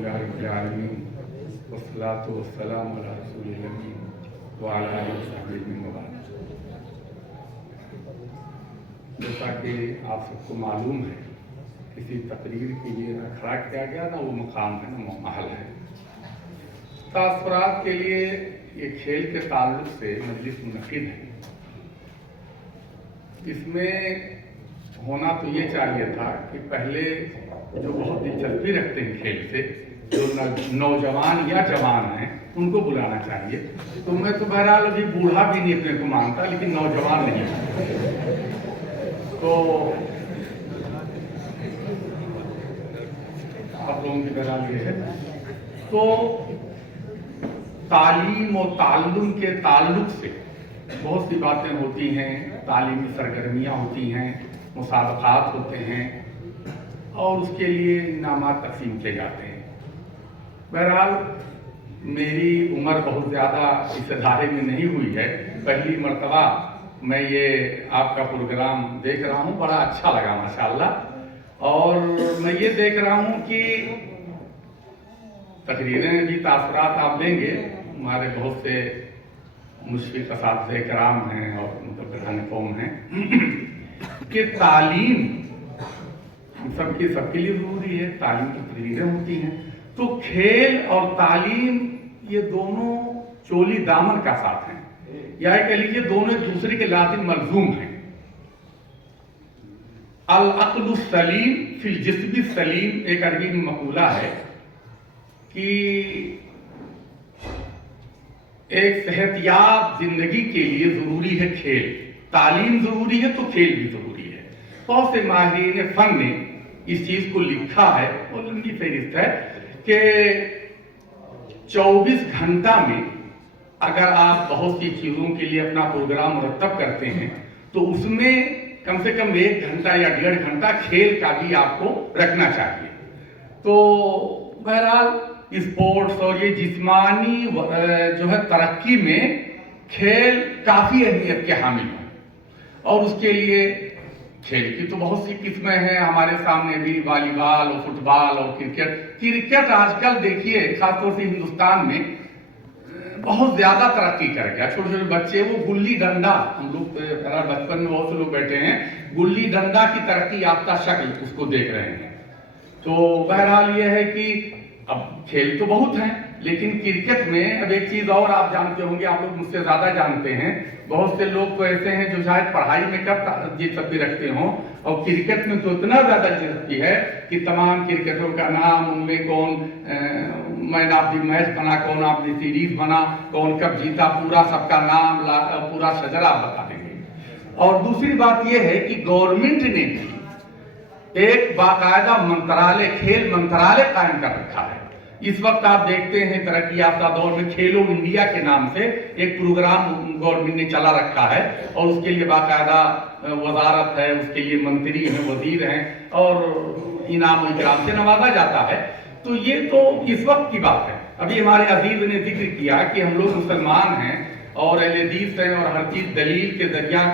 अल्हम्दुलिल्लाह रब्बिल आलमीन वस्सलातु वस्सलामु अला रसूलिल अमीन व अला आलिहि व सहबिहि अम्मा बाद। जैसा कि आप सबको मालूम है, किसी तकरीर के लिए ना खड़ा किया गया, ना वो मकाम है, ना महल है। तासुरात के लिए ये खेल के ताल्लुक से मजलिस मुनक़िद है। इसमें होना तो ये चाहिए था कि पहले जो बहुत दिलचस्पी रखते हैं खेल से, जो नौजवान या जवान हैं, उनको बुलाना चाहिए। तो मैं तो बहरहाल अभी बूढ़ा भी नहीं अपने को मानता, लेकिन नौजवान नहीं। तो आप लोगों की बहरहाल ये है। तो तालीम और ताल्लुम के ताल्लुक से बहुत सी बातें होती हैं, तालीमी सरगर्मियाँ होती हैं, मुसाबक़ात होते हैं और उसके लिए इनामात तकसीम किए जाते हैं। बहरहाल मेरी उम्र बहुत ज़्यादा इस अदारे में नहीं हुई है। पहली मर्तबा मैं ये आपका प्रोग्राम देख रहा हूँ, बड़ा अच्छा लगा माशाअल्लाह। और मैं ये देख रहा हूँ कि तकरीरें भी तासुरात आप देंगे। हमारे बहुत से मुश्किल असातिज़े कराम हैं और मुतब्बिरान कौम हैं कि तालीम सबके लिए ज़रूरी है। तालीम की तकरीरें होती हैं, तो खेल और तालीम ये दोनों चोली दामन का साथ हैं, या कह लीजिए दोनों एक दूसरे के लाज़िम मलज़ूम हैं। अल अक़्लु सलीम फिल जिस्मि सलीम एक अरबी में मक़ूला है कि एक सेहतयाब जिंदगी के लिए जरूरी है खेल। तालीम जरूरी है तो खेल भी जरूरी है। बहुत से माहिरीन फन ने इस चीज को लिखा है और लंबी फहरिस्त है कि 24 घंटा में अगर आप बहुत सी चीजों के लिए अपना प्रोग्राम मुरतब करते हैं तो उसमें कम से कम 1 घंटा या 1.5 घंटा खेल का भी आपको रखना चाहिए। तो बहरहाल स्पोर्ट्स और ये जिस्मानी जो है तरक्की में खेल काफ़ी अहमियत के हामिल हैं। और उसके लिए खेल की तो बहुत सी किस्में हैं। हमारे सामने भी वॉलीबॉल और फुटबॉल और क्रिकेट आजकल देखिए खासतौर से हिंदुस्तान में बहुत ज़्यादा तरक्की कर गया। छोटे छोटे बच्चे वो गुल्ली डंडा, हम लोग बचपन में बहुत से लोग बैठे हैं, गुल्ली डंडा की तरक्की याफ्ता शक्ल उसको देख रहे हैं। तो बहरहाल ये है कि अब खेल तो बहुत हैं, लेकिन क्रिकेट में अब एक चीज़ और आप जानते होंगे, आप लोग मुझसे ज़्यादा जानते हैं। बहुत से लोग तो ऐसे हैं जो शायद पढ़ाई में कब दिलचस्पी रखते हों, और क्रिकेट में तो इतना ज़्यादा दिलचस्पी है कि तमाम क्रिकेटरों का नाम, उनमें कौन मैन ऑफ द मैच बना, कौन ऑफ द सीरीज बना, कौन कब जीता, पूरा सबका नाम पूरा शजरा बता देंगे। और दूसरी बात यह है कि गवर्नमेंट ने भी एक बाकायदा मंत्रालय, खेल मंत्रालय कायम कर रखा है। इस वक्त आप देखते हैं तरक्की याफ्ता दौर में खेलो इंडिया के नाम से एक प्रोग्राम गवर्नमेंट ने चला रखा है और उसके लिए बाकायदा वजारत है, उसके लिए मंत्री हैं, वजीर हैं और इनाम इकराम से नवाजा जाता है। तो ये तो इस वक्त की बात है। अभी हमारे अजीज ने जिक्र किया कि हम लोग मुसलमान हैं और अहले हदीस हैं और हर चीज दलील के जरिया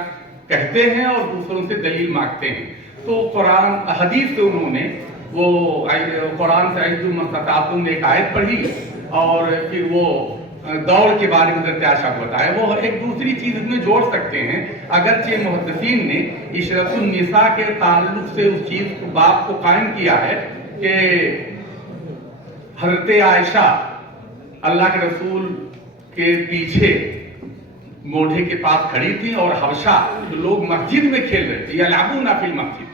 कहते हैं और दूसरों से दलील मांगते हैं। तो कुरान हदीस से उन्होंने वो कुरान से तुम एक आयत पढ़ी और फिर वो दौड़ के बारे में प्रत्याशा बताया। वो एक दूसरी चीज इसमें जोड़ सकते हैं। अगरचे मुहद्दिसीन ने इशरतुन निसा के ताल्लुक से उस चीज को बात को कायम किया है कि हजरत आयशा अल्लाह के रसूल के पीछे मोढ़े के पास खड़ी थी और हबशा जो लोग मस्जिद में खेल रहे थे, यलअबूना फिल मस्जिद,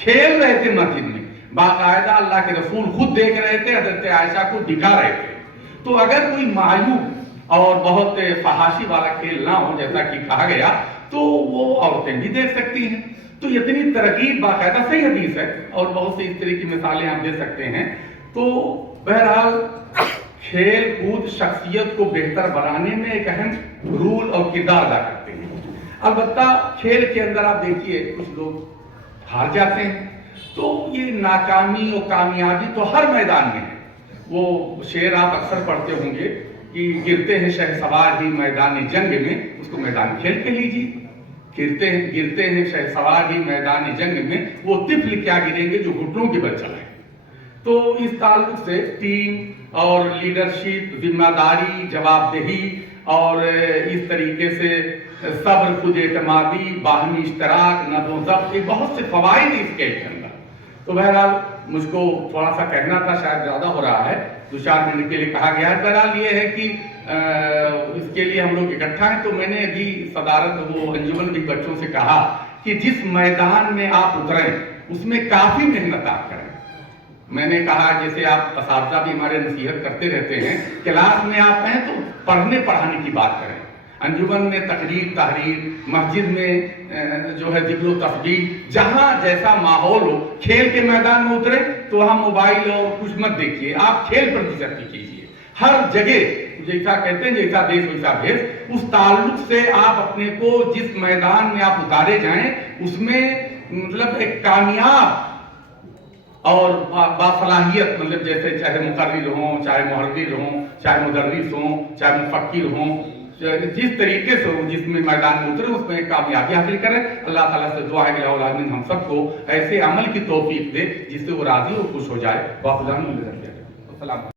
खेल रहे थे मस्जिद में, बाकायदा अल्लाह के रसूल खुद देख रहे थे, हजरत आयशा को दिखा रहे थे। तो अगर कोई मायूब और बहुत फहाशी वाला खेल ना हो जैसा कि कहा गया, तो वो औरतें भी देख सकती हैं। तो इतनी तरकीब बाकायदा सही हदीस है और बहुत सी इस तरह की मिसालें आप दे सकते हैं। तो बहरहाल खेल कूद शख्सियत को बेहतर बनाने में एक अहम रूल और किरदार अदा करते हैं। अलबत्ता खेल के अंदर आप देखिए कुछ लोग हार जाते हैं, तो ये नाकामी और कामयाबी तो हर मैदान में है। वो शेर आप अक्सर पढ़ते होंगे कि गिरते हैं शहसवार ही मैदान जंग में, उसको मैदान खेल के लीजिए। गिरते हैं शहसवार ही मैदान जंग में, वो तिफल क्या गिरेंगे जो घुटनों के बल चलाए। تو اس تعلق سے ٹیم اور لیڈرشپ، ذمہ داری، جواب دہی اور اس طریقے سے صبر، خود اعتمادی، باہمی اشتراک، نظم و ضبط، یہ بہت سے فوائد اس کھیل کے اندر. تو بہرحال مجھ کو تھوڑا سا کہنا تھا، شاید زیادہ ہو رہا ہے، 2-4 منٹ کے لیے کہا گیا ہے. بہرحال یہ ہے کہ اس کے لیے ہم لوگ اکٹھا ہیں. تو میں نے ابھی صدارت وہ انجمن کے بچوں سے کہا کہ جس میدان میں آپ اتریں اس میں کافی محنت آپ کریں. میں نے کہا جیسے آپ اساتذہ بھی ہمارے نصیحت کرتے رہتے ہیں، کلاس میں آپ ہیں تو پڑھنے پڑھانے کی بات کریں. انجمن میں تقریر تحریر، مسجد میں جو ہے ذکر و تسبیح، جہاں جیسا ماحول ہو، کھیل کے میدان میں اترے تو وہاں موبائل اور کچھ مت دیکھیے، آپ کھیل پر ترقی کیجیے. ہر جگہ جیسا کہتے ہیں جیسا دیش ویسا بھیس، اس تعلق سے آپ اپنے کو جس میدان میں آپ اتارے جائیں اس میں مطلب ایک کامیاب اور باصلاحیت، مطلب جیسے چاہے مقرر ہوں، چاہے محرر ہوں، چاہے مدرس ہوں، چاہے مفکر ہوں، جس طریقے سے جس میں میدان میں اترے اس میں کامیابی حاصل کریں. اللہ تعالیٰ سے دعا ہے کہ الہ العالمین ہم سب کو ایسے عمل کی توفیق دے جس سے وہ راضی اور خوش ہو جائے. السلام